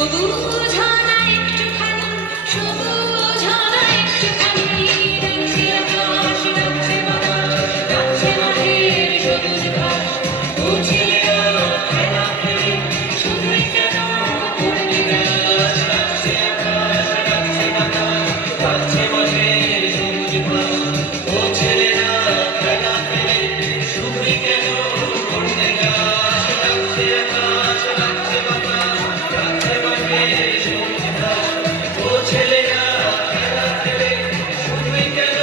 সবুজ হানা একটুখানি, সবুজ হানা একটুখানি, ডাকছে আকাশ, ডাকছে বাতাস, ডাকছে মাঠের সবুজ ঘাস। ও ছেলেরা খেলা খেলে, শুধুই কেন করবে গ্রাস? ডাকছে আকাশ, ডাকছে বাতাস, ডাকছে মাঠের সবুজ ঘাস। ও ছেলেরা খেলা খেলে, শুধুই কেন করবে গ্রাস? ডাকছে আকাশ, ডাকছে বাতাস, ডাকছে মাঠের সবুজ ঘাস। ও ছেলেরা খেলা খেলে, শুধুই কেন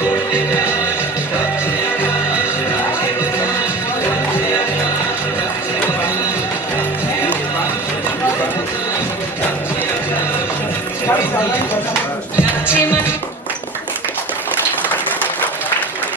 করবে গ্রাস? ডাকছে আকাশ, ডাকছে বাতাস, ডাকছে আকাশ, ডাকছে বাতাস, ডাকছে আকাশ, ডাকছে বাতাস, ডাকছে আকাশ, ডাকছে মাঠে।